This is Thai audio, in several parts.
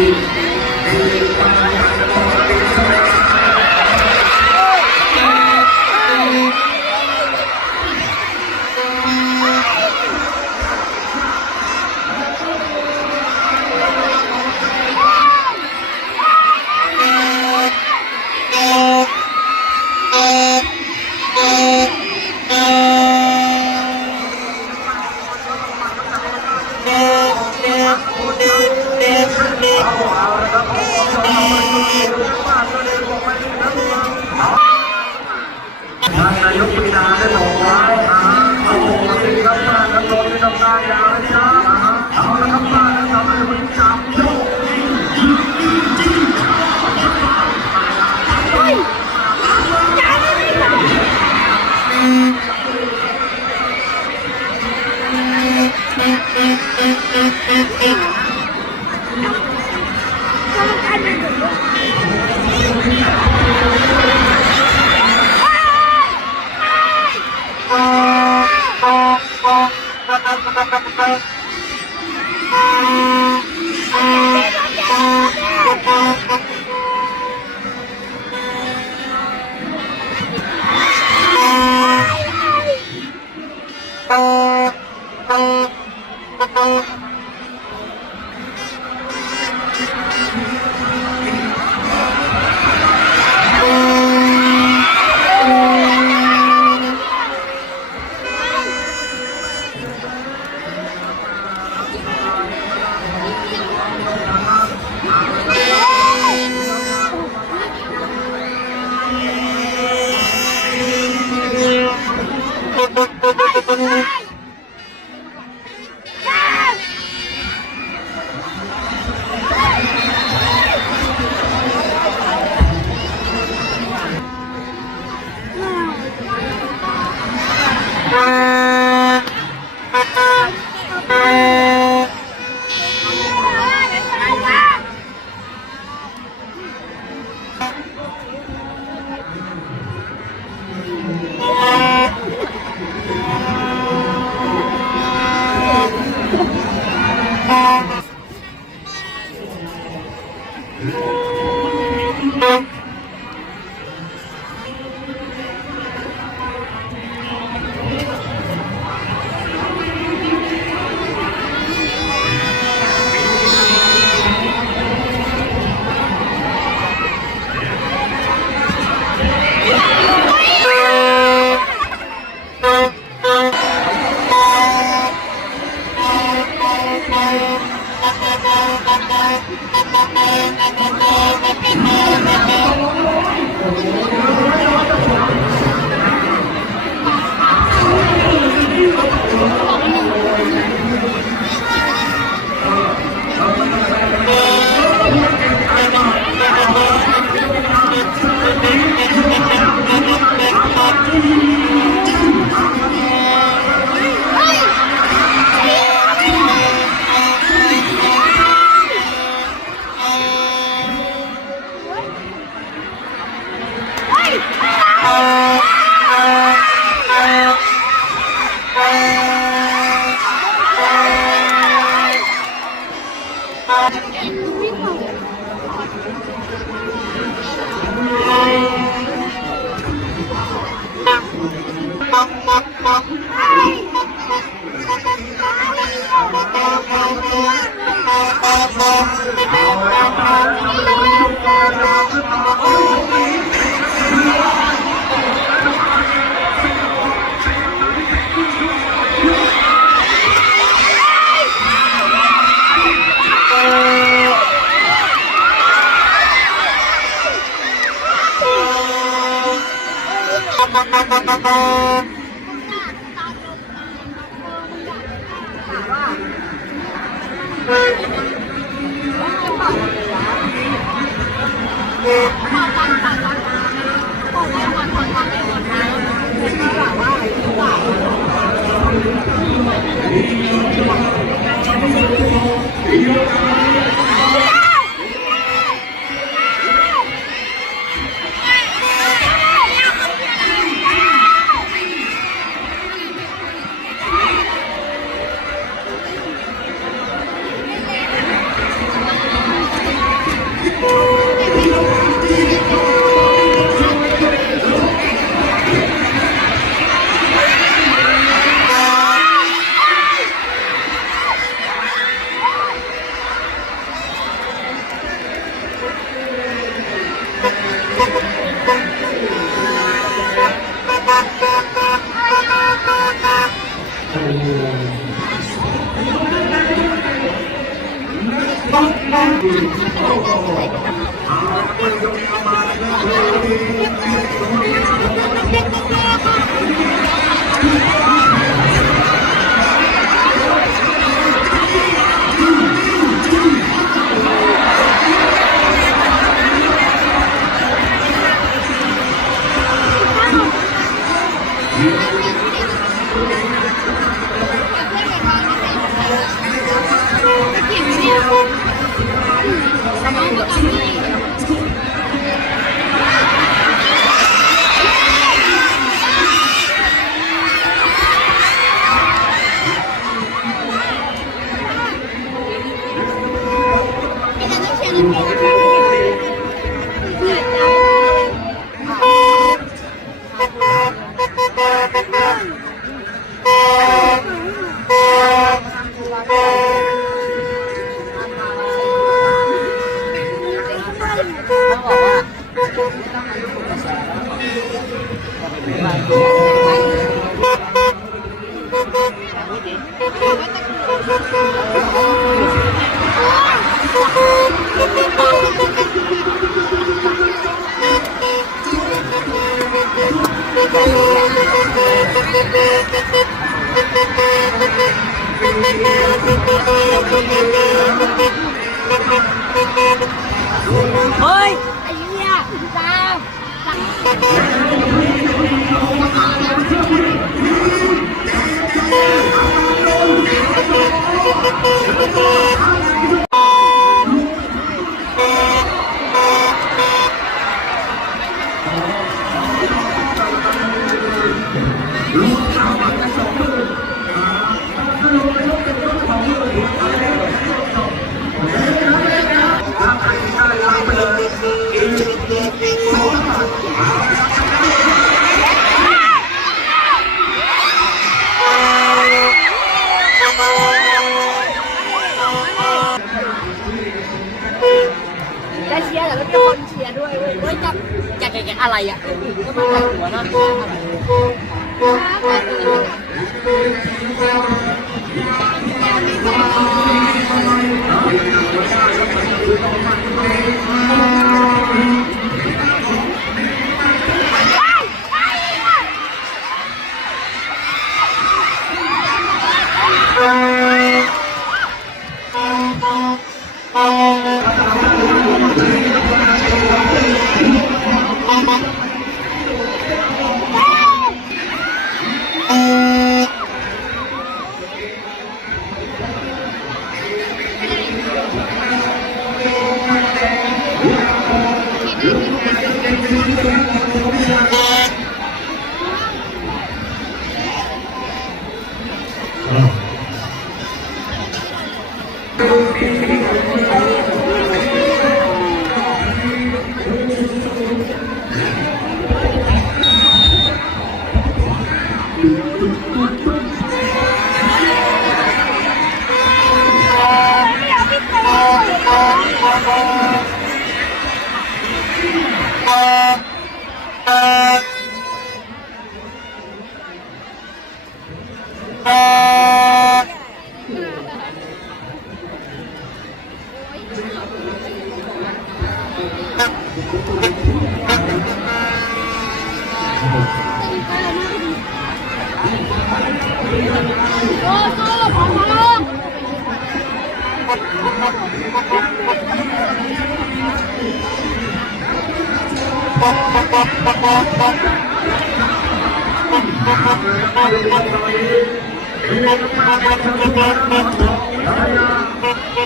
Deus. Thank you. เ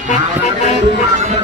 Thank you.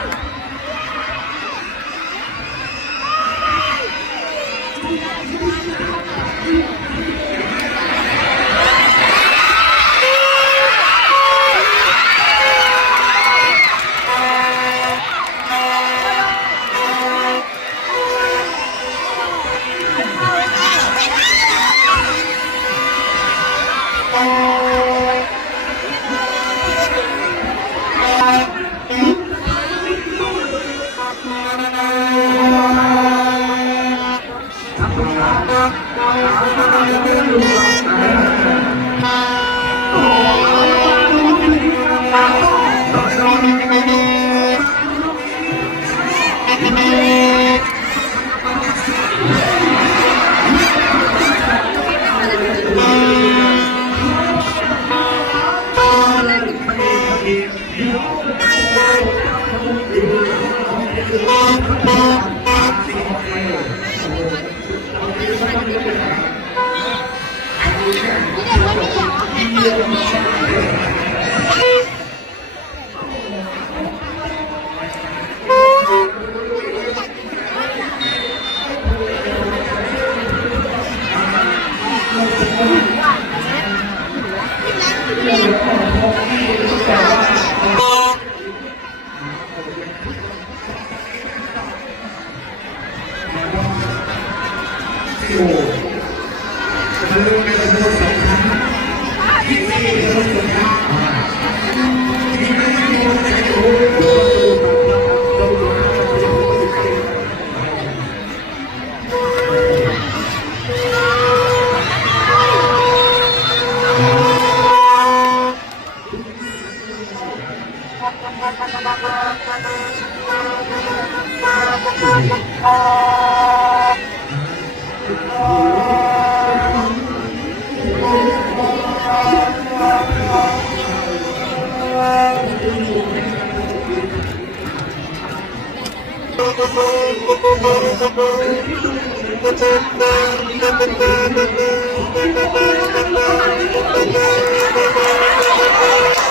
ลย Amen. Thank you.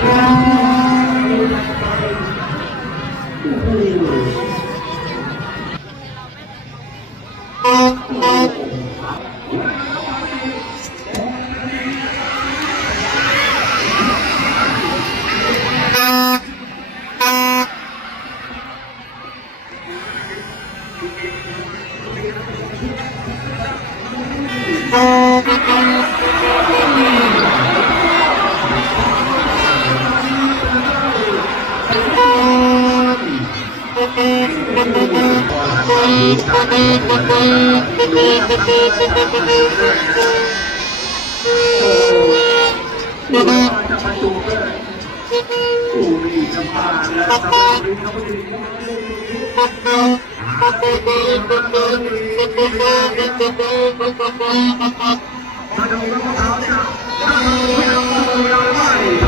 Música ประตูก็อูรีจะมาแล้วทำให้เขาดีมาดูรองเท้าเนี่ยไม่เอาไม่เอาไม่